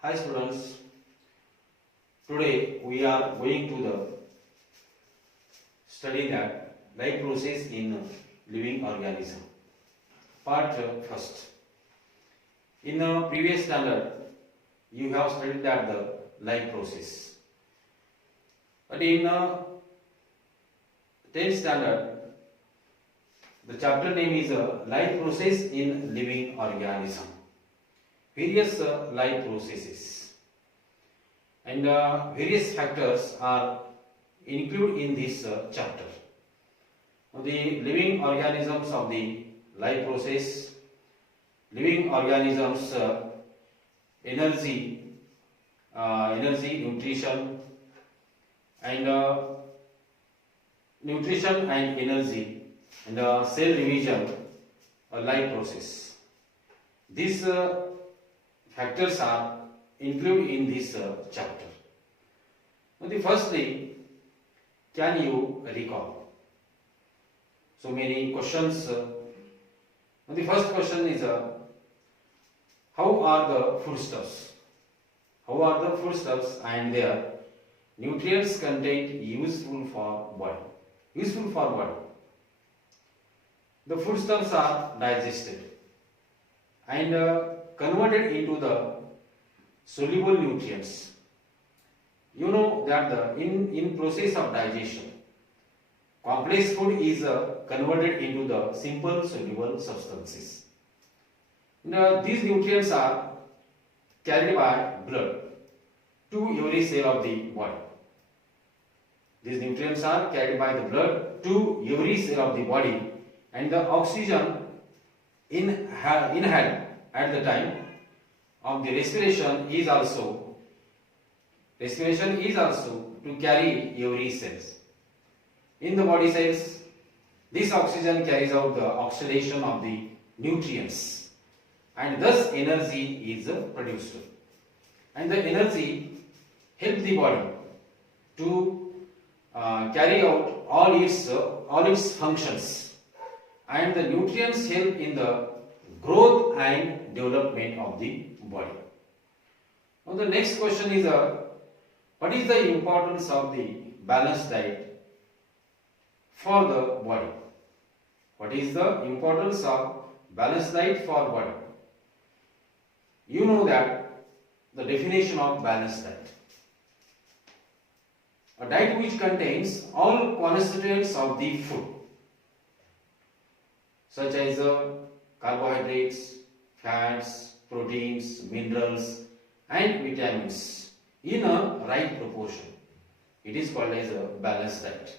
Hi students, today we are going to the study that life process in living organism. Part first. In the previous standard, you have studied that the life process. But in 10th standard, the chapter name is life process in living organism. Various life processes and various factors are included in this chapter. The living organisms of the life process, living organisms energy, nutrition and energy and cell division, life process. These factors are included in this chapter. Now, firstly, can you recall? So many questions. The first question is, how are the foodstuffs? How are the foodstuffs and their nutrients content useful for body? Useful for body. The foodstuffs are digested and converted into the soluble nutrients. You know that in process of digestion, complex food is converted into the simple soluble substances. Now, these nutrients are carried by blood to every cell of the body. These nutrients are carried by the blood to every cell of the body, and the oxygen inhaled at the time of the respiration is also to carry every cells. In the body cells, this oxygen carries out the oxidation of the nutrients and thus energy is produced. And the energy helps the body to carry out all its functions, and the nutrients help in the growth and development of the body. Now the next question is, what is the importance of the balanced diet for the body? What is the importance of balanced diet for body? You know that the definition of balanced diet. A diet which contains all constituents of the food, such as carbohydrates, fats, proteins, minerals and vitamins in a right proportion. It is called as a balanced diet.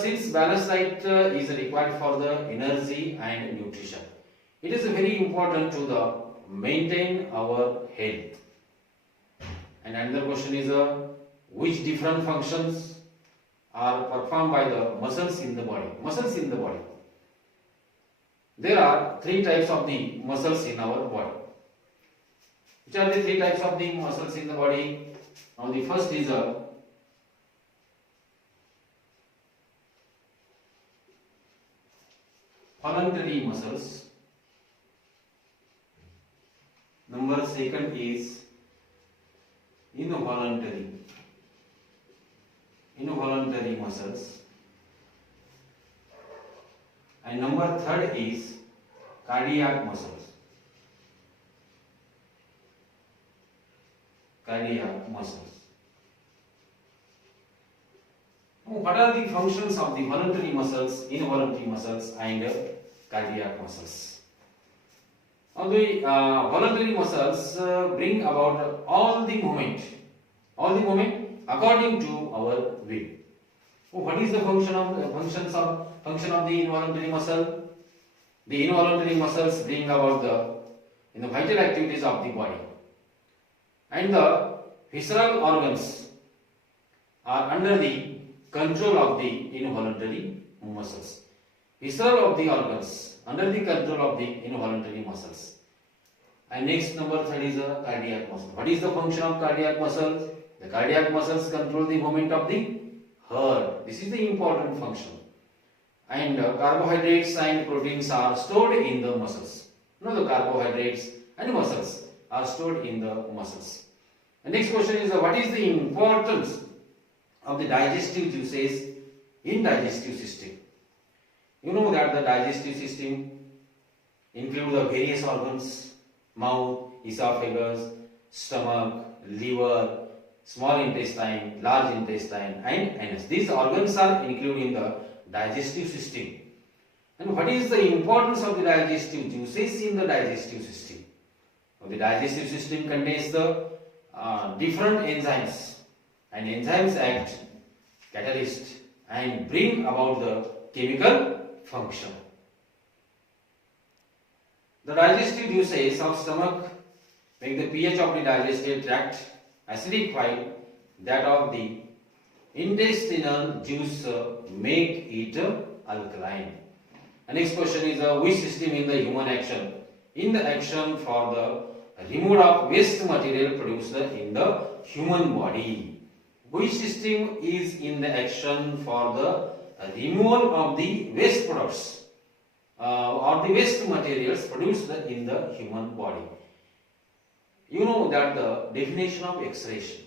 Since balanced diet is required for the energy and nutrition, it is very important to maintain our health. And another question is, which different functions are performed by the muscles in the body? Muscles in the body. There are three types of the muscles in our body. Which are the three types of the muscles in the body? Now the first is voluntary muscles. Number second is involuntary muscles. And number third is cardiac muscles. What are the functions of the voluntary muscles, involuntary muscles and cardiac muscles? Now the voluntary muscles bring about all the movement according to our will. What is the function of the involuntary muscle? The involuntary muscles bring about the vital activities of the body, and the visceral organs are under the control of the involuntary muscles. Visceral of the organs under the control of the involuntary muscles. And next, number third is the cardiac muscle. What is the function of cardiac muscles? The cardiac muscles control the movement of the heart. This is the important function. And carbohydrates and proteins are stored in the muscles. The carbohydrates and muscles are stored in the muscles. The next question is what is the importance of the digestive juices in digestive system? You know that the digestive system include the various organs: mouth, esophagus, stomach, liver, small intestine, large intestine, and anus. These organs are included in the digestive system. And what is the importance of the digestive juices in the digestive system? The digestive system contains the different enzymes, and enzymes act catalyst and bring about the chemical function. The digestive juices of stomach make the pH of the digestive tract acidic, while that of the intestinal juice make it alkaline. The next question is which system in the human action? In the action for the removal of waste material produced in the human body. Which system is in the action for the removal of the waste products or the waste materials produced in the human body? You know that the definition of excretion: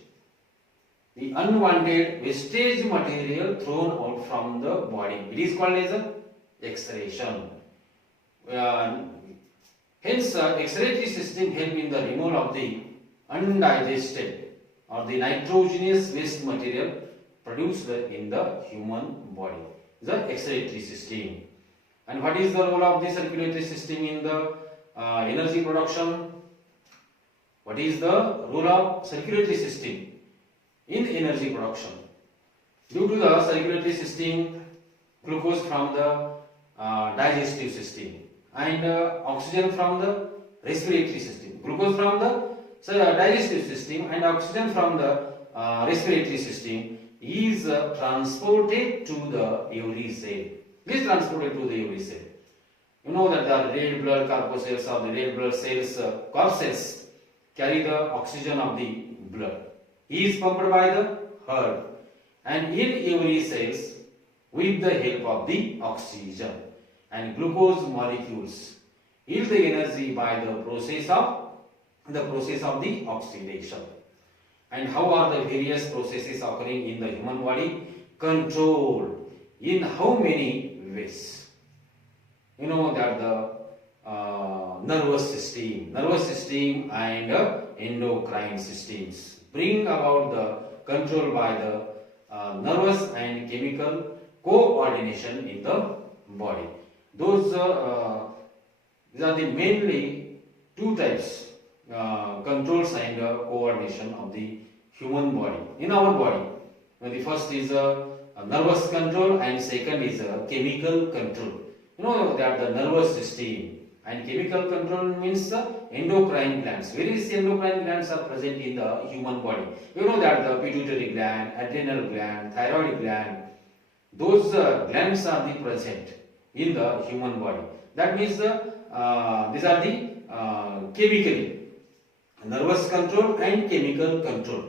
the unwanted wastage material thrown out from the body. It is called as a excretion. Hence, excretory system help in the removal of the undigested or the nitrogenous waste material produced in the human body. The excretory system. And what is the role of the circulatory system in the energy production? What is the role of circulatory system in energy production? Due to the circulatory system, glucose from the digestive system and oxygen from the respiratory system. Glucose from the digestive system and oxygen from the respiratory system is transported to the urinary cell. It is transported to the urinary cell. You know that the red blood corpuscles of the red blood cells, corpuscles, carry the oxygen of the blood. He is pumped by the heart and in urinary cells with the help of the oxygen, and glucose molecules yield the energy by the process of the oxidation. And how are the various processes occurring in the human body? Controlled in how many ways? You know that the nervous system and endocrine systems bring about the control by the nervous and chemical coordination in the body. These are the mainly two types controls and coordination of the human body in our body. The first is nervous control and second is chemical control. You know that the nervous system and chemical control means the endocrine glands. Various endocrine glands are present in the human body. You know that the pituitary gland, adrenal gland, thyroid gland, those glands are the present in the human body. That means these are the chemically nervous control and chemical control.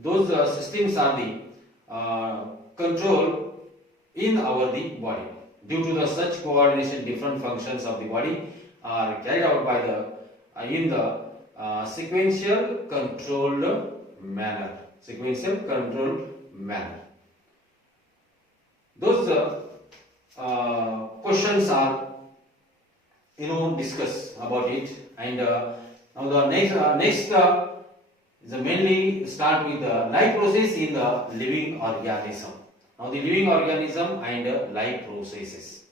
Those systems are the control in our the body. Due to the such coordination, different functions of the body are carried out by the in the sequential controlled manner. Sequential controlled manner. Those questions are discussed about it, and now the next is mainly start with the life process in the living organism. Now the living organism and life processes.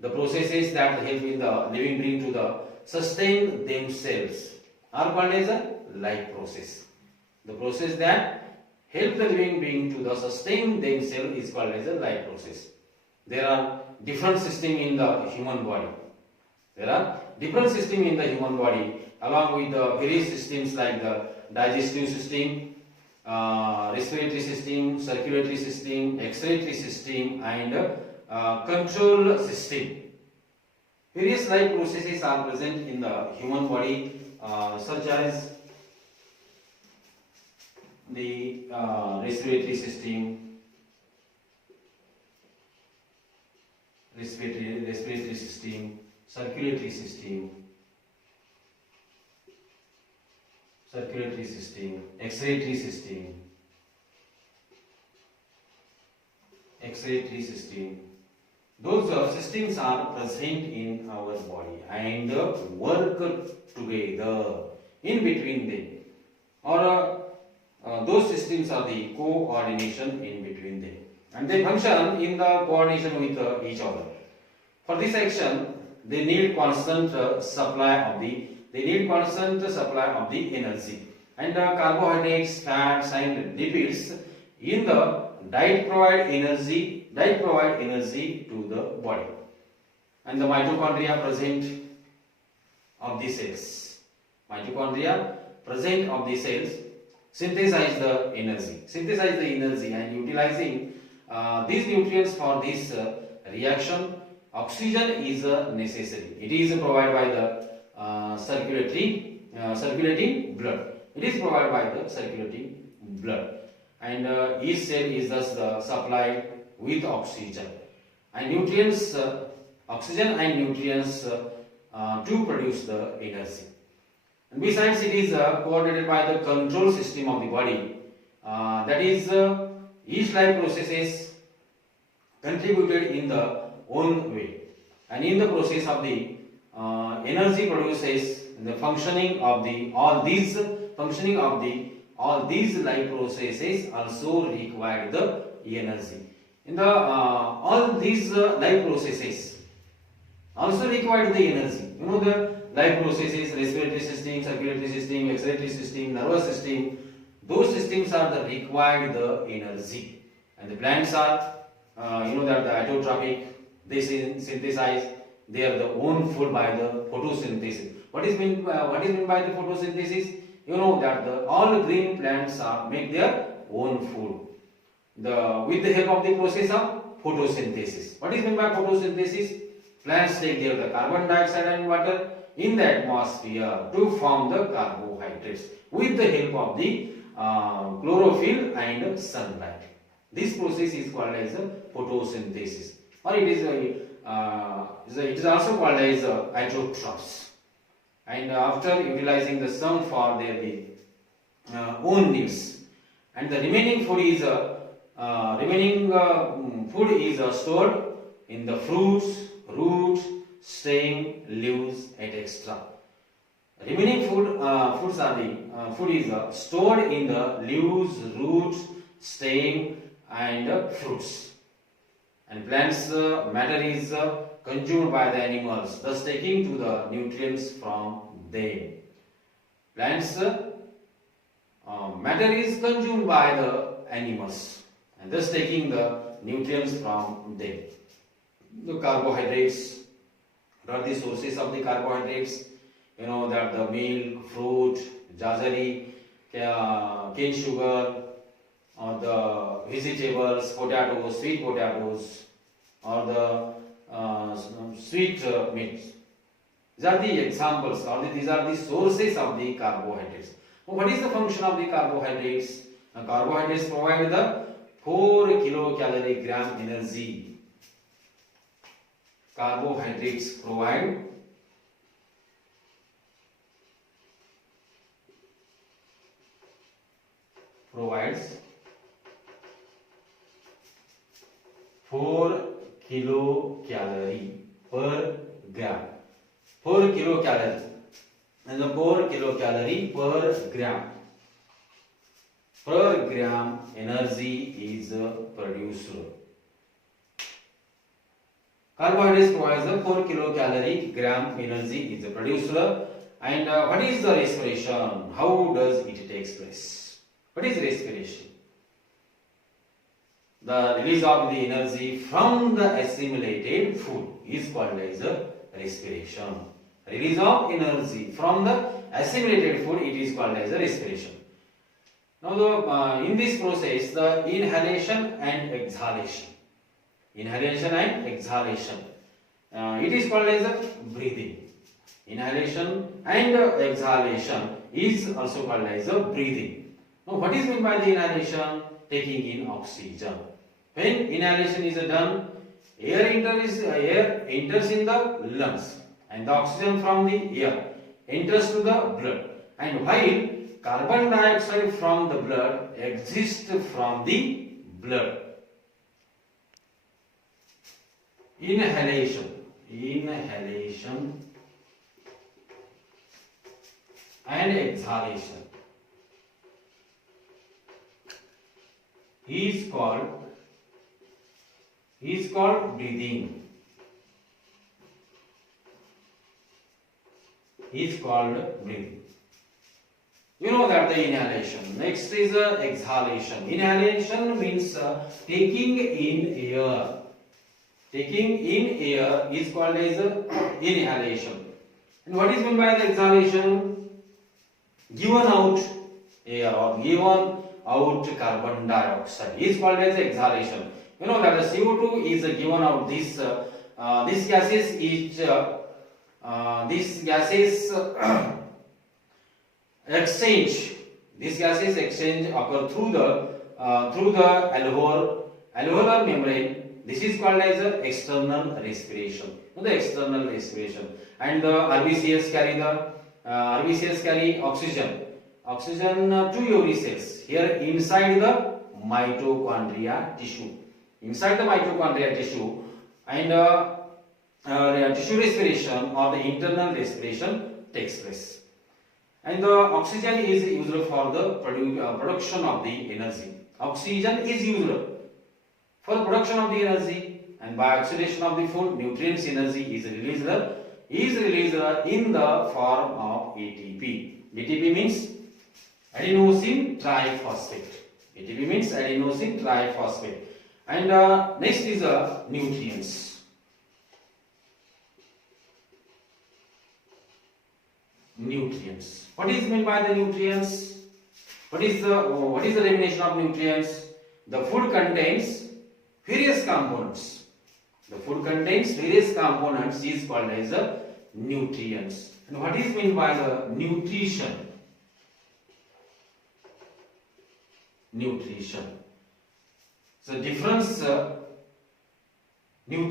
The processes that help in the living being to the sustain themselves are called as a life process. The process that help the living being to the sustain themselves is called as a life process. There are different systems in the human body. Along with the various systems like the digestive system, respiratory system, circulatory system, excretory system, and control system. Various life processes are present in the human body, such as the respiratory system, circulatory system, circulatory system, excretory system, excretory system. Those systems are present in our body and work together in between them, or those systems are the coordination in between them, and they function in the coordination with each other. For this action, they need constant supply of the energy, and carbohydrates, fats, and lipids in the diet provide energy to the body, and the mitochondria present of the cells. Mitochondria present of the cells synthesize the energy, and utilizing these nutrients for this reaction. Oxygen is necessary. It is provided by the circulating blood. It is provided by the circulating blood, and each cell is thus supplied with oxygen and nutrients, oxygen and nutrients to produce the energy. And besides, it is coordinated by the control system of the body. That is, each life processes contributed in the own way, and in the process of the energy produces the functioning of the all these life processes also require the energy. In the all these life processes also require the energy. You know, the life processes, respiratory system, circulatory system, excretory system, nervous system, those systems are the required the energy. And the plants are, you know, that the autotrophic, they synthesize their own food by the photosynthesis. What is meant by the photosynthesis? You know that all green plants make their own food with the help of the process of photosynthesis. What is meant by photosynthesis? Plants take the carbon dioxide and water in the atmosphere to form the carbohydrates with the help of the chlorophyll and sunlight. This process is called as photosynthesis, or it is also called as autotrophs. And after utilizing the sun for their own needs, and the remaining food is stored in the fruits, roots, stem, leaves, etc. Remaining food is stored in the leaves, roots, stem, and fruits. And plants matter is consumed by the animals, thus taking to the nutrients from them. Plants matter is consumed by the animals, and thus taking the nutrients from them. The carbohydrates, what are the sources of the carbohydrates? You know that the milk, fruit, jaggery, cane sugar, or the vegetables, potatoes, sweet potatoes, or the sweet meats. These are the examples, or these are the sources of the carbohydrates. What is the function of the carbohydrates? Carbohydrates provide the 4 kilocalorie gram energy. Carbohydrates provides 4 kilocalorie per gram. 4 kilocalorie, and the 4 kilocalorie per gram energy is produced. Carbohydrates provides the 4 kilocalorie gram energy is produced. And what is the respiration? How does it take place? What is respiration? The release of the energy from the assimilated food is called as respiration. Release of energy from the assimilated food, it is called as respiration. Now, in this process, the inhalation and exhalation. It is called as breathing. Inhalation and exhalation is also called as breathing. Now, what is meant by the inhalation? Taking in oxygen. When inhalation is done, air enters in the lungs, and the oxygen from the air enters to the blood. And while carbon dioxide from the blood exists from the blood. Inhalation and exhalation is called breathing. You know that the inhalation. Next is exhalation. Inhalation means taking in air. Taking in air is called as inhalation. And what is meant by the exhalation? Given out air or given out carbon dioxide is called as exhalation. You know that the CO2 is given out. These gases exchange. These gases exchange occur through the alveolar membrane. This is called as external respiration. The external respiration. And the RBCs carry oxygen to every cells. Here inside the mitochondria tissue. Inside the mitochondria tissue, and tissue respiration or the internal respiration takes place. And the oxygen is used for the production of the energy. Oxygen is used for production of the energy, and by oxidation of the food, nutrients energy is released in the form of ATP. ATP means adenosine triphosphate. And next is nutrients. What is meant by the nutrients? What is the definition of nutrients? The food contains various components. Is called as nutrients. And what is meant by the nutrition? So difference in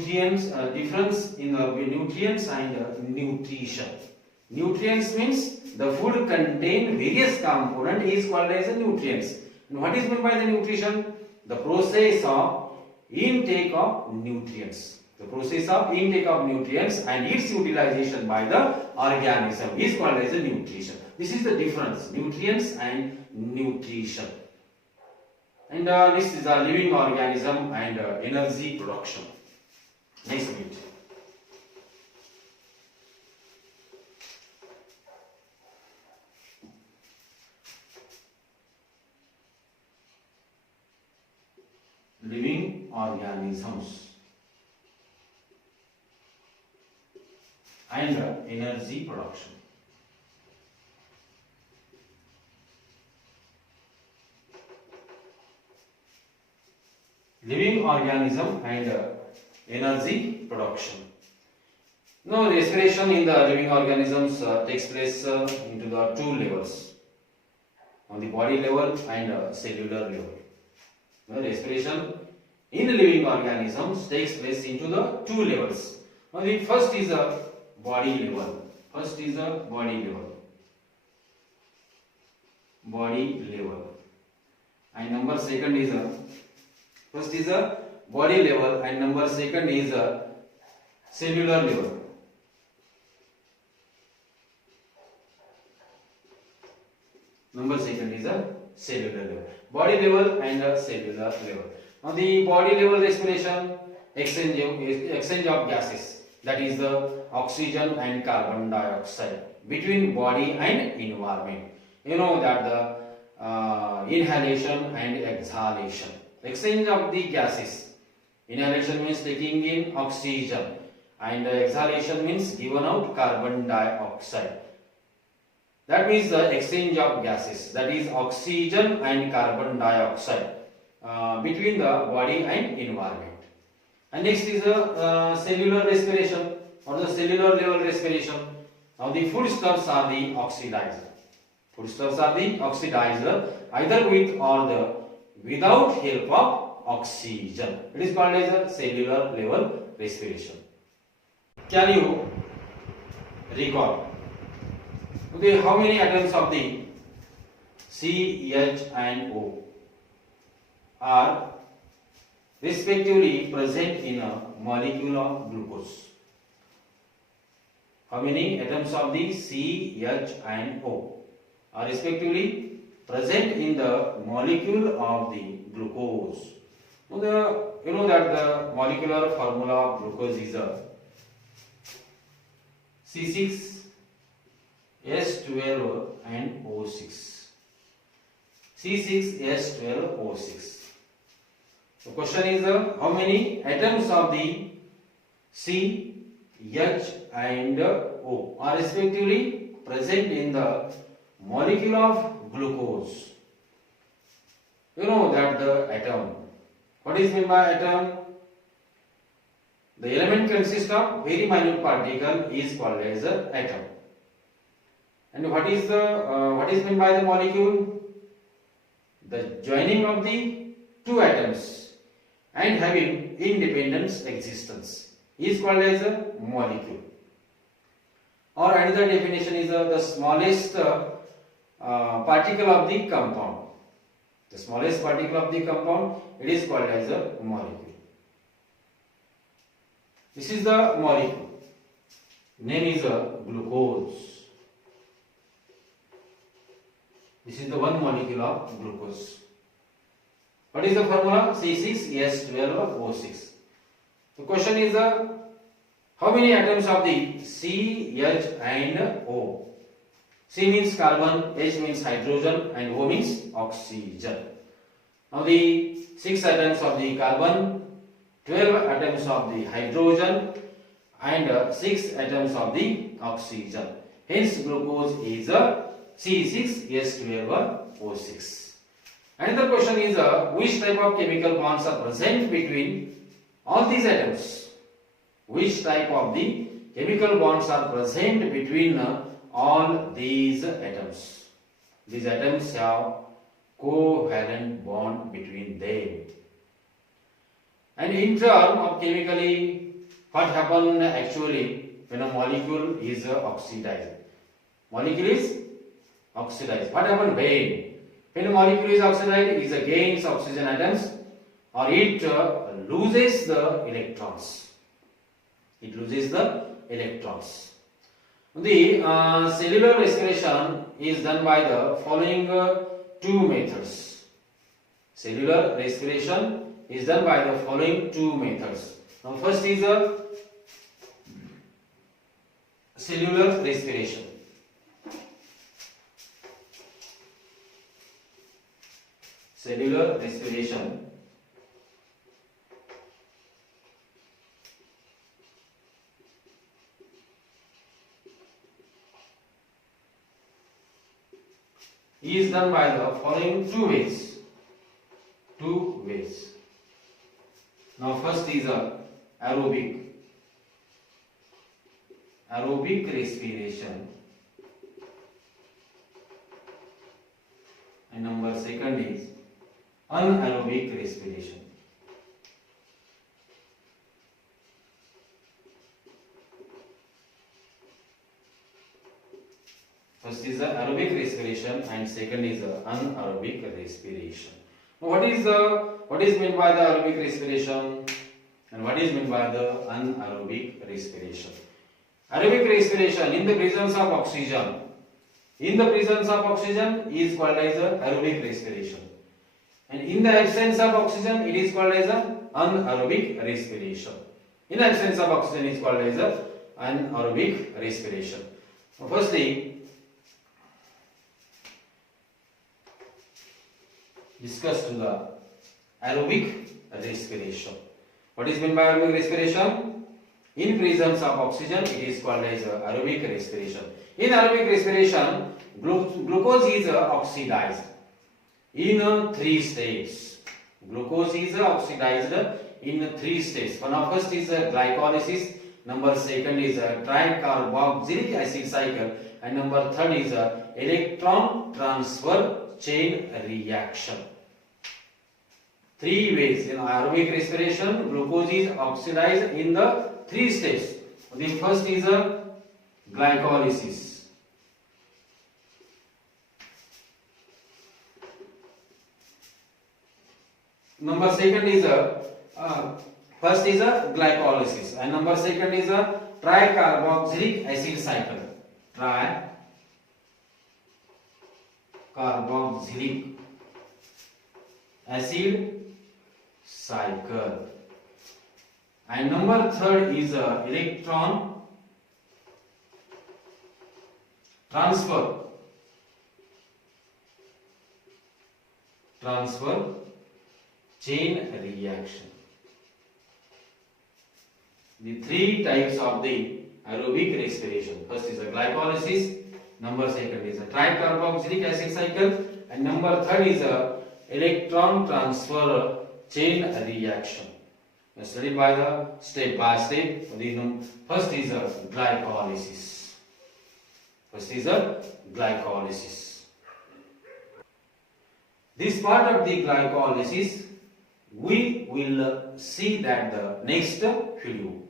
the nutrients and nutrition. Nutrients means the food contain various components is called as nutrients. And what is meant by the nutrition? The process of intake of nutrients. And its utilization by the organism is called as a nutrition. This is the difference, nutrients and nutrition. And next is a living organism and energy production. Next bit. Living organisms and energy production. Living organism and energy production. Now, respiration in the living organisms takes place into the two levels, on the body level and cellular level. Now, respiration in the living organisms takes place into the two levels. Now, the first is a body level. And number second is first is a body level and number second is a cellular level. Number second is a cellular level. Body level and a cellular level. Now the body level respiration, exchange of gases, that is the oxygen and carbon dioxide between body and environment. You know that the inhalation and exhalation. Exchange of the gases. Inhalation means taking in oxygen and exhalation means given out carbon dioxide. That means the exchange of gases, that is oxygen and carbon dioxide between the body and environment. And next is the cellular respiration or the cellular level respiration. Now the foodstuffs are the oxidizer. Either with or the without help of oxygen. It is called as a cellular level respiration. Can you recall how many atoms of the C, H and O are respectively present in a molecule of glucose. How many atoms of the C, H and O are respectively present in the molecule of the glucose? You know that the molecular formula of glucose is a C6H12 and O6. C6H12O6. The question is how many atoms of the C, H and O are respectively present in the molecule of glucose? You know that the atom. What is meant by atom? The element consists of very minute particle is called as a atom. And what is meant by the molecule? The joining of the two atoms and having independent existence is called as a molecule. Or another definition is the smallest particle of the compound. The smallest particle of the compound, it is called as a molecule. This is the molecule. Name is glucose. This is the one molecule of glucose. What is the formula? C6H12O6. The question is how many atoms of the C, H and O? C means carbon, H means hydrogen and O means oxygen. Now the 6 atoms of the carbon, 12 atoms of the hydrogen and 6 atoms of the oxygen. Hence glucose is C6H12O6. Another question is which type of chemical bonds are present between all these atoms? Which type of the chemical bonds are present between all these atoms? These atoms have covalent bond between them. And in terms of chemically, what happens actually when a molecule is oxidized? Molecule is oxidized. What happens when a molecule is oxidized? It gains oxygen atoms or it loses the electrons. It loses the electrons. The cellular respiration is done by the following two methods. Cellular respiration is done by the following two methods. Now first is cellular respiration. Cellular respiration is done by the following two ways. Now first is aerobic respiration, and number second is anaerobic respiration. First is the aerobic respiration and second is the anaerobic respiration. What is meant by the aerobic respiration and what is meant by the anaerobic respiration? Aerobic respiration in the presence of oxygen. In the presence of oxygen is called as aerobic respiration. And in the absence of oxygen it is called as anaerobic respiration. In the absence of oxygen is called as anaerobic respiration. Firstly, discuss to the aerobic respiration. What is meant by aerobic respiration? In presence of oxygen, it is called as aerobic respiration. In aerobic respiration, glucose is oxidized in 3 steps. Glucose is oxidized in 3 steps. One of first is glycolysis, number second is tricarboxylic acid cycle, and number third is electron transfer chain reaction. 3 ways in aerobic respiration, glucose is oxidized in the 3 steps. The first is glycolysis. number second is a first is a glycolysis, and number second is a tricarboxylic acid cycle. Tricarboxylic acid cycle. And number third is a electron transfer chain reaction. The three types of the aerobic respiration. First is a glycolysis, number second is a tricarboxylic acid cycle, and number third is a electron transfer chain reaction. Studied by the step by step. The first is a glycolysis. This part of the glycolysis we will see that the next video.